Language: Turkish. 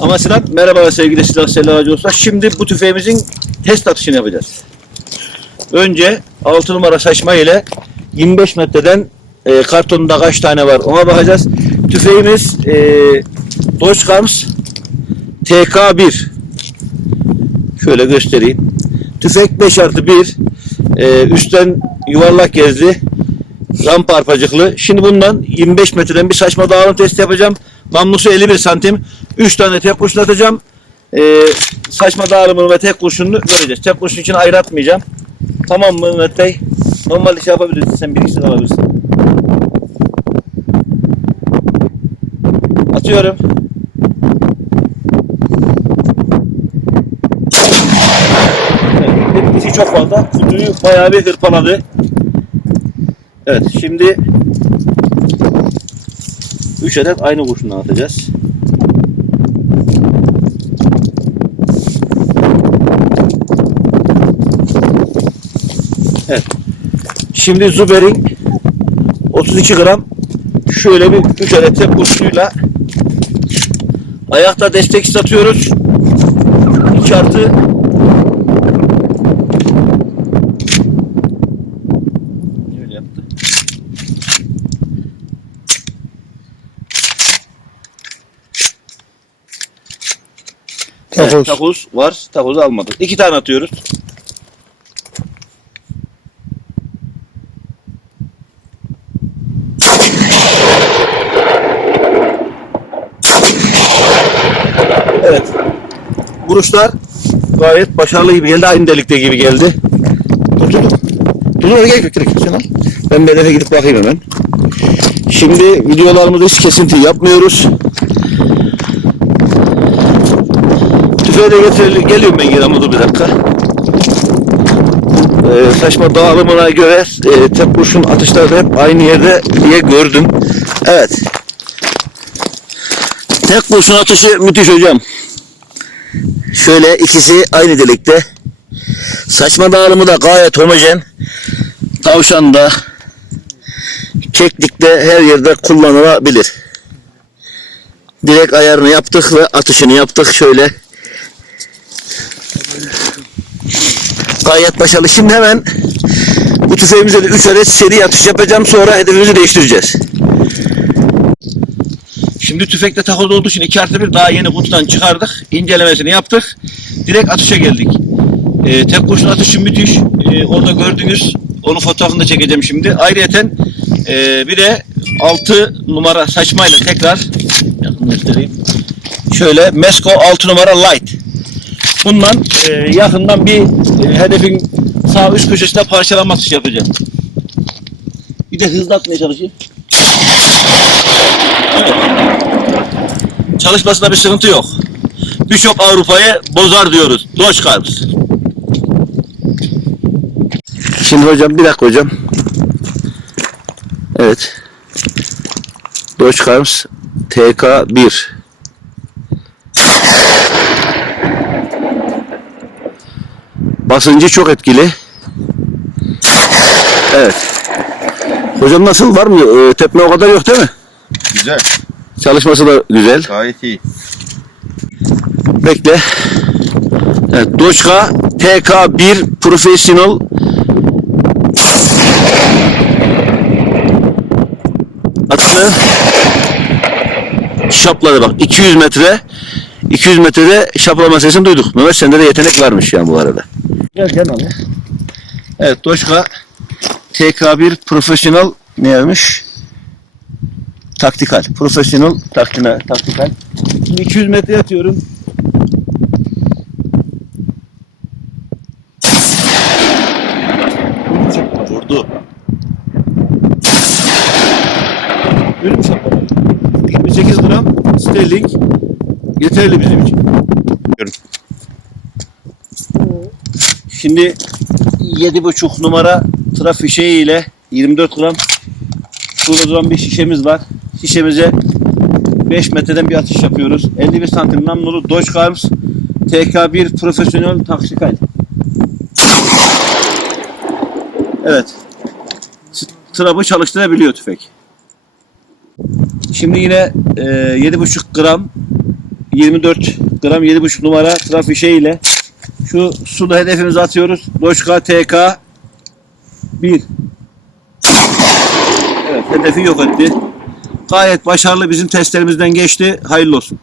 Amasya'dan merhaba sevgili silah seller dostlar. Şimdi bu tüfeğimizin test atışını yapacağız. Önce 6 numara saçma ile 25 metreden e, kartonunda kaç tane var ona bakacağız. Tüfeğimiz e, Dodge Cams TK1 şöyle göstereyim. Tüfek 5 artı 1 e, üstten yuvarlak gezdi rampa arpacıklı. Şimdi bundan 25 metreden bir saçma dağılım testi yapacağım. Namlusu 51 santim. 3 tane tek kurşun atacağım. Ee, saçma dağılımını ve tek kurşununu göreceğiz. Tek kurşun için ayrı atmayacağım. Tamam mı Mehmet Bey? Normal şey yapabilirsin. Sen de alabilirsin. Atıyorum. Evet, çok fazla. Kutuyu bayağı bir hırpaladı. Evet şimdi 3 adet aynı kurşundan atacağız. Evet. Şimdi Zuber'in 32 gram şöyle bir 3 adet tek kurşunuyla ayakta destek atıyoruz. 2 artı Evet, Takoz. takoz var. Takozu almadık. İki tane atıyoruz. Evet. Vuruşlar gayet başarılı gibi geldi. Aynı delikte gibi geldi. Dur dur dur. Dur dur gel direkt sen al. Ben bir eve gidip bakayım hemen. Şimdi videolarımızda hiç kesinti yapmıyoruz. De getirelim. Geliyorum ben geri dur bir dakika. Ee, saçma dağılımına göre e, tek kurşun atışları da hep aynı yerde diye gördüm. Evet. Tek kurşun atışı müthiş hocam. Şöyle ikisi aynı delikte. Saçma dağılımı da gayet homojen. Tavşanda, keklikte her yerde kullanılabilir. Direkt ayarını yaptık ve atışını yaptık şöyle. Gayet başarılı. Şimdi hemen bu tüfeğimize de 3 adet seri atış yapacağım. Sonra hedefimizi değiştireceğiz. Şimdi tüfekte takoz olduğu için 2 artı 1 daha yeni kutudan çıkardık. İncelemesini yaptık. Direkt atışa geldik. Ee, tek kurşun atışı müthiş. Ee, orada gördünüz. Onun fotoğrafını da çekeceğim şimdi. Ayrıyeten e, bir de 6 numara saçmayla tekrar yakın. Şöyle Mesko 6 numara light. Bundan e, yakından bir e, hedefin sağ üst köşesine parçalama atışı yapacağım. Bir de hızlı atmaya çalışayım. Çalışmasında bir sıkıntı yok. Birçok Avrupa'yı bozar diyoruz. Dodge Cars. Şimdi hocam bir dakika hocam. Evet. Dodge Cars TK1. Basıncı çok etkili. Evet. Hocam nasıl? Var mı? Ee, tepme o kadar yok değil mi? Güzel. Çalışması da güzel. Gayet iyi. Bekle. Evet, Doçka TK1 Professional atışı şapladı bak 200 metre 200 metrede şaplama sesini duyduk. Mehmet sende de yetenek varmış yani bu arada. Gel gel abi. Evet Doçka TK1 Professional ne yazmış? Taktikal. Professional taktikal. taktikal. Şimdi 200 metre atıyorum. Vurdu. Ölüm şaplama. 28 gram sterling yeterli bizim için. Şimdi 7,5 numara trafik şeyi ile 24 gram Şuradan bir şişemiz var. Şişemize 5 metreden bir atış yapıyoruz. 51 santim namlulu Dodge Cars TK1 profesyonel taktikal. Evet. Trabı çalıştırabiliyor tüfek. Şimdi yine e, 7,5 gram 24 gram 7,5 numara trafişe ile şu sulu hedefimizi atıyoruz. Doşka TK 1 Evet hedefi yok etti. Gayet başarılı bizim testlerimizden geçti. Hayırlı olsun.